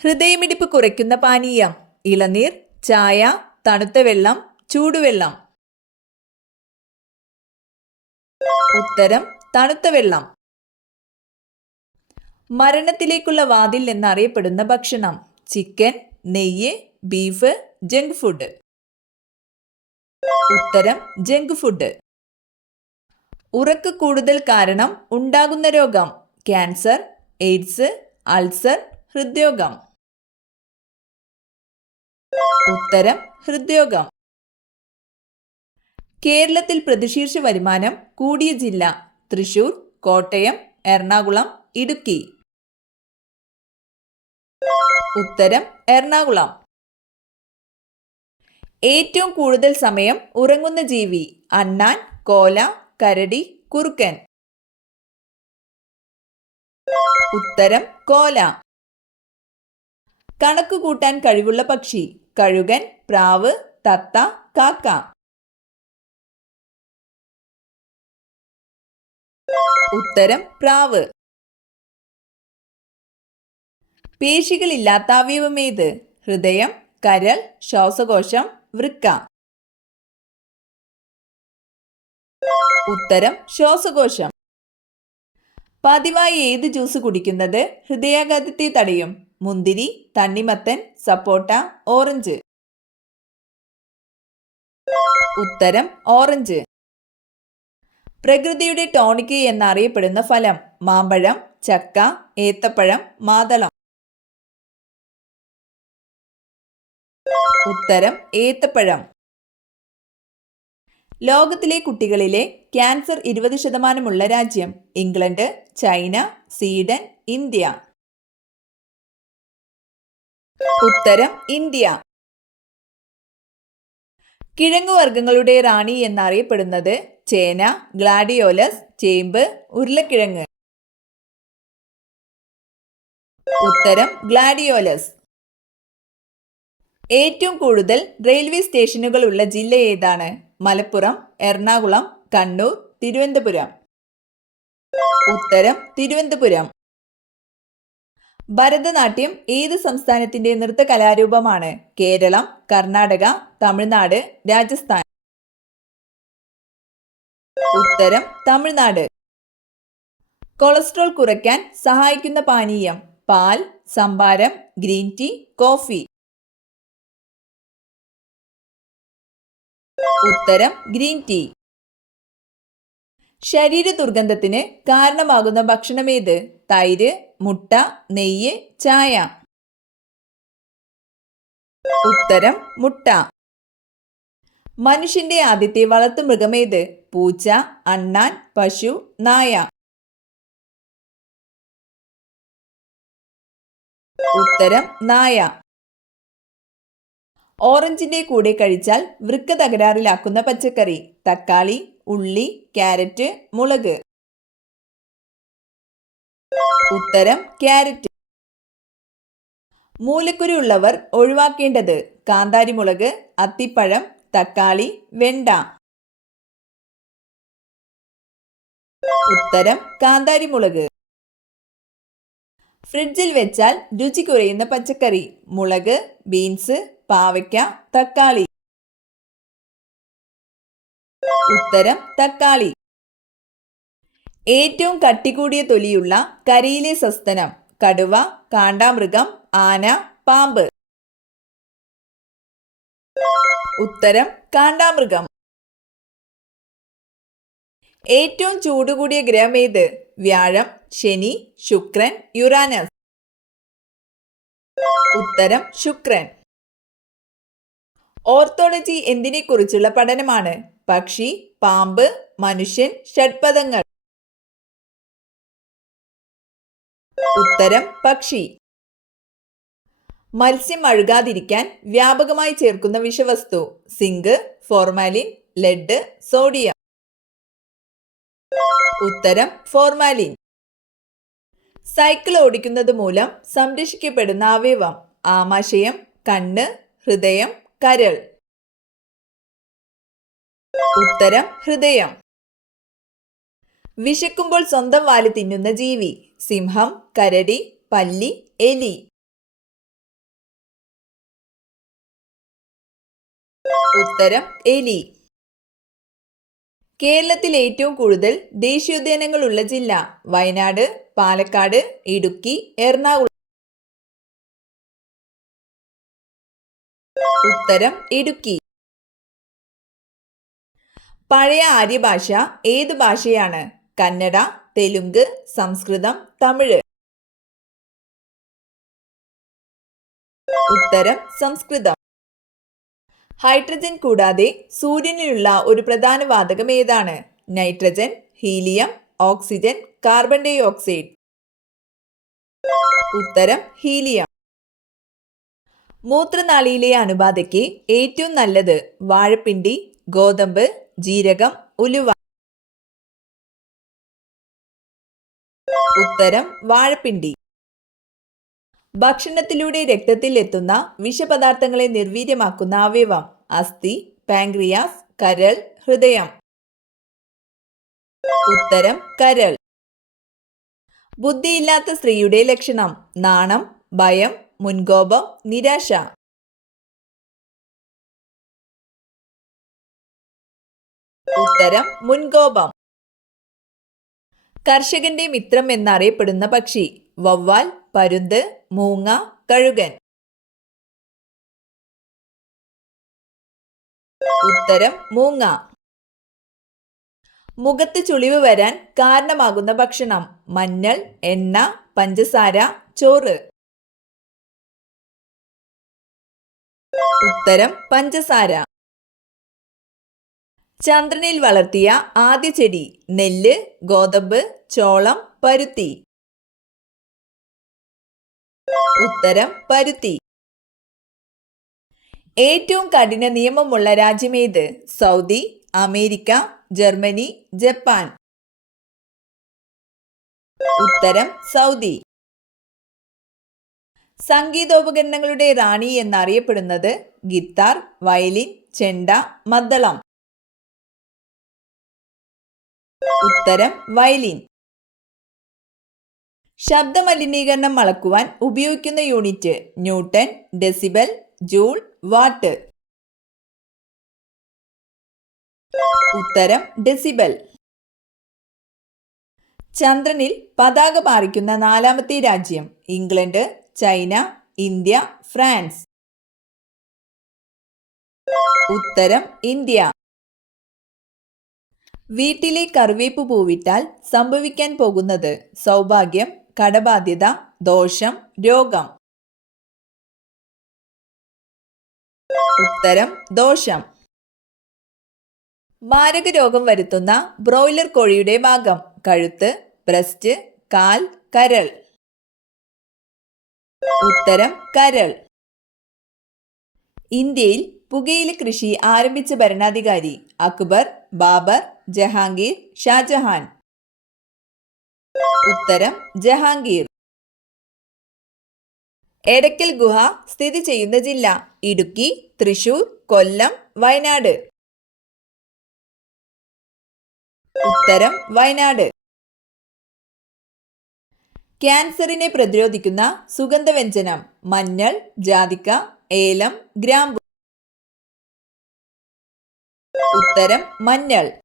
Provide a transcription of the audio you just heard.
ഹൃദയമിടിപ്പ് കുറയ്ക്കുന്ന പാനീയം: ഇളനീർ, ചായ, തണുത്ത വെള്ളം, ചൂടുവെള്ളം. ഉത്തരം തണുത്ത വെള്ളം. മരണത്തിലേക്കുള്ള വാതിൽ എന്നറിയപ്പെടുന്ന ഭക്ഷണം: ചിക്കൻ, നെയ്യ്, ബീഫ്, ജങ്ക് ഫുഡ്. ഉത്തരം ജങ്ക് ഫുഡ്. ഉറക്ക് കൂടുതൽ കാരണം ഉണ്ടാകുന്ന രോഗം: ക്യാൻസർ, എയ്ഡ്സ്, അൾസർ, ഹൃദ്രോഗം. ഉത്തരം ഹൃദ്രോഗം. കേരളത്തിൽ പ്രതിശീർഷ വരുമാനം കൂടിയ ജില്ല: തൃശൂർ, കോട്ടയം, എറണാകുളം, ഇടുക്കി. ഉത്തരം എറണാകുളം. ഏറ്റവും കൂടുതൽ സമയം ഉറങ്ങുന്ന ജീവി: അണ്ണാൻ, കോല, കരടി, കുറുക്കൻ. ഉത്തരം കോല. കണക്ക് കൂട്ടാൻ കഴിവുള്ള പക്ഷി: കഴുകൻ, പ്രാവ്, തത്ത, കാക്ക. ഉത്തരം പ്രാവ്. പേശികളില്ലാത്ത അവയവമേത്? ഹൃദയം, കരൾ, ശ്വാസകോശം, വൃക്ക. ഉത്തരം ശ്വാസകോശം. പതിവായി ഏത് ജ്യൂസ് കുടിക്കുന്നത് ഹൃദയാഘാതത്തെ തടയും? മുന്തിരി, തണ്ണിമത്തൻ, സപ്പോട്ട, ഓറഞ്ച്. ഉത്തരം ഓറഞ്ച്. പ്രകൃതിയുടെ ടോണിക് എന്നറിയപ്പെടുന്ന ഫലം: മാമ്പഴം, ചക്ക, ഏത്തപ്പഴം, മാതളം. ഉത്തരം ഏത്തപ്പഴം. ലോകത്തിലെ കുട്ടികളിലെ ക്യാൻസർ 20% രാജ്യം: ഇംഗ്ലണ്ട്, ചൈന, സ്വീഡൻ, ഇന്ത്യ. ഉത്തരം ഇന്ത്യ. കിഴങ്ങുവർഗ്ഗങ്ങളുടെ റാണി എന്നറിയപ്പെടുന്നത്: ചേന, ഗ്ലാഡിയോലസ്, ചേമ്പ്, ഉരുളക്കിഴങ്ങ്. ഉത്തരം ഗ്ലാഡിയോലസ്. ഏറ്റവും കൂടുതൽ റെയിൽവേ സ്റ്റേഷനുകൾ ഉള്ള ജില്ല ഏതാണ്? മലപ്പുറം, എറണാകുളം, കണ്ണൂർ, തിരുവനന്തപുരം. ഉത്തരം തിരുവനന്തപുരം. ഭരതനാട്യം ഏത് സംസ്ഥാനത്തിന്റെ നൃത്ത കലാരൂപമാണ്? കേരളം, കർണാടക, തമിഴ്നാട്, രാജസ്ഥാൻ. ഉത്തരം തമിഴ്നാട്. കൊളസ്ട്രോൾ കുറയ്ക്കാൻ സഹായിക്കുന്ന പാനീയം: പാൽ, സംഭാരം, ഗ്രീൻ ടീ, കോഫി. ഉത്തരം ഗ്രീൻ ടീ. ശരീര ദുർഗന്ധത്തിന് കാരണമാകുന്ന ഭക്ഷണമേത്? തൈര്, മുട്ട, നെയ്യ്, ചായ. ഉത്തരം മുട്ട. മനുഷ്യന്റെ ആദ്യത്തെ വളർത്തുമൃഗമേത്? പൂച്ച, അണ്ണാൻ, പശു, നായ. ഉത്തരം നായ. ഓറഞ്ചിന്റെ കൂടെ കഴിച്ചാൽ വൃക്ക തകരാറിലാക്കുന്ന പച്ചക്കറി: തക്കാളി, ഉള്ളി, ക്യാരറ്റ്, മുളക്. ഉത്തരം ക്യാരറ്റ്. മൂലക്കുരു ഉള്ളവർ ഒഴിവാക്കേണ്ടത്: കാന്താരിമുളക്, അത്തിപ്പഴം, തക്കാളി, വെണ്ട. ഉത്തരം കാന്താരിമുളക്. ഫ്രിഡ്ജിൽ വെച്ചാൽ രുചി കുറയുന്ന പച്ചക്കറി: മുളക്, ബീൻസ്, പാവയ്ക്ക, തക്കാളി. ഉത്തരം തക്കാളി. ഏറ്റവും കട്ടികൂടിയ തൊലിയുള്ള കരയിലെ സസ്തനം: കടുവ, കാണ്ടാമൃഗം, ആന, പാമ്പ്. ഉത്തരം കാണ്ടാമൃഗം. ഏറ്റവും ചൂടുകൂടിയ ഗ്രഹം ഏത്? വ്യാഴം, ശനി, ശുക്രൻ, യുറാനസ്. ഉത്തരം ശുക്രൻ. ഓർത്തോളജി എന്തിനെക്കുറിച്ചുള്ള പഠനമാണ്? പക്ഷി, പാമ്പ്, മനുഷ്യൻ, ഷഡ്പദങ്ങൾ. ഉത്തരം പക്ഷി. മത്സ്യം അഴുകാതിരിക്കാൻ വ്യാപകമായി ചേർക്കുന്ന വിഷവസ്തു: സിങ്ക്, ഫോർമാലിൻ, ലെഡ്, സോഡിയം. ഉത്തരം ഫോർമാലിൻ. സൈക്കിൾ ഓടിക്കുന്നത് മൂലം സംരക്ഷിക്കപ്പെടുന്ന അവയവം: ആമാശയം, കണ്ണ്, ഹൃദയം, കരൾ. ഉത്തരം ഹൃദയം. വിശക്കുമ്പോൾ സ്വന്തം വാല് തിന്നുന്ന ജീവി: സിംഹം, കരടി, പല്ലി, എലി. ഉത്തരം എലി. കേരളത്തിൽ ഏറ്റവും കൂടുതൽ ദേശീയോദ്യാനങ്ങളുള്ള ജില്ല? വയനാട്, പാലക്കാട്, ഇടുക്കി, എറണാകുളം. ഉത്തരം ഇടുക്കി. പഴയ ആര്യഭാഷ ഏത് ഭാഷയാണ്? കന്നഡ, തെലുങ്ക്, സംസ്കൃതം, തമിഴ്. ഉത്തരം സംസ്കൃതം. ഹൈഡ്രജൻ കൂടാതെ സൂര്യനിലുള്ള ഒരു പ്രധാന വാതകം ഏതാണ്? Nitrogen, helium, oxygen, carbon dioxide. ഉത്തരം ഹീലിയം. മൂത്രനാളിയിലെ അണുബാധയ്ക്ക് ഏറ്റവും നല്ലത്? വാഴപ്പിണ്ടി, ഗോതമ്പ്, ജീരകം, ഉലുവ. ഉത്തരം വാഴപ്പിണ്ടി. ഭക്ഷണത്തിലൂടെ രക്തത്തിൽ എത്തുന്ന വിഷപദാർത്ഥങ്ങളെ നിർവീര്യമാക്കുന്ന അവയവം? അസ്ഥി, പാൻക്രിയാസ്, കരൾ, ഹൃദയം. ഉത്തരം കരൾ. ബുദ്ധിയില്ലാത്ത സ്ത്രീയുടെ ലക്ഷണം? നാണം, ഭയം, മുൻകോപം, നിരാശ. ഉത്തരം മുൻകോപം. കർഷകന്റെ മിത്രം എന്നറിയപ്പെടുന്ന പക്ഷി? വവ്വാൽ, പരുന്ത്, മൂങ്ങ, കഴുകൻ. ഉത്തരം മൂങ്ങ. മുഖത്ത് ചുളിവ് വരാൻ കാരണമാകുന്ന ഭക്ഷണം? മഞ്ഞൾ, എണ്ണ, പഞ്ചസാര, ചോറ്. ഉത്തരം പഞ്ചസാര. ചന്ദ്രനിൽ വളർത്തിയ ആദ്യ ചെടി? നെല്ല്, ഗോതമ്പ്, ചോളം, പരുത്തി. ഉത്തരം പരുത്തി. ഏറ്റവും കഠിന നിയമമുള്ള രാജ്യമേത്? സൗദി, അമേരിക്ക, ജർമ്മനി, ജപ്പാൻ. ഉത്തരം സൗദി. സംഗീതോപകരണങ്ങളുടെ റാണി എന്നറിയപ്പെടുന്നത്? ഗിത്താർ, വയലിൻ, ചെണ്ട, മദ്ദളം. ഉത്തരം വയലിൻ. ശബ്ദമലിനീകരണം അളക്കുവാൻ ഉപയോഗിക്കുന്ന unit? Newton, decibel, joule, what. ഉത്തരം ഡെസിബൽ. ചന്ദ്രനിൽ പതാക പാറിക്കുന്ന നാലാമത്തെ രാജ്യം? England, China, India, France. ഉത്തരം ഇന്ത്യ. വീട്ടിലെ കറിവേപ്പ് പൂവിട്ടാൽ സംഭവിക്കാൻ പോകുന്നത്? സൗഭാഗ്യം, കടബാധ്യത, ദോഷം, രോഗം. ഉത്തരം ദോഷം. മാരക രോഗം വരുത്തുന്ന ബ്രോയിലർ കോഴിയുടെ ഭാഗം? കഴുത്ത്, ബ്രസ്റ്റ്, കാൽ, കരൾ. ഉത്തരം കരൾ. ഇന്ത്യയിൽ പുകയില കൃഷി ആരംഭിച്ച ഭരണാധികാരി? അക്ബർ, ബാബർ, ജഹാംഗീർ, ഷാജഹാൻ. ഉത്തരം ജഹാംഗീർ. എടക്കൽ ഗുഹ സ്ഥിതി ചെയ്യുന്ന ജില്ല? ഇടുക്കി, തൃശൂർ, കൊല്ലം, വയനാട്. ഉത്തരം വയനാട്. ക്യാൻസറിനെ പ്രതിരോധിക്കുന്ന സുഗന്ധവ്യഞ്ജനം? മഞ്ഞൾ, ജാതിക്ക, ഏലം, ഗ്രാമ്പു. ഉത്തരം മഞ്ഞൾ.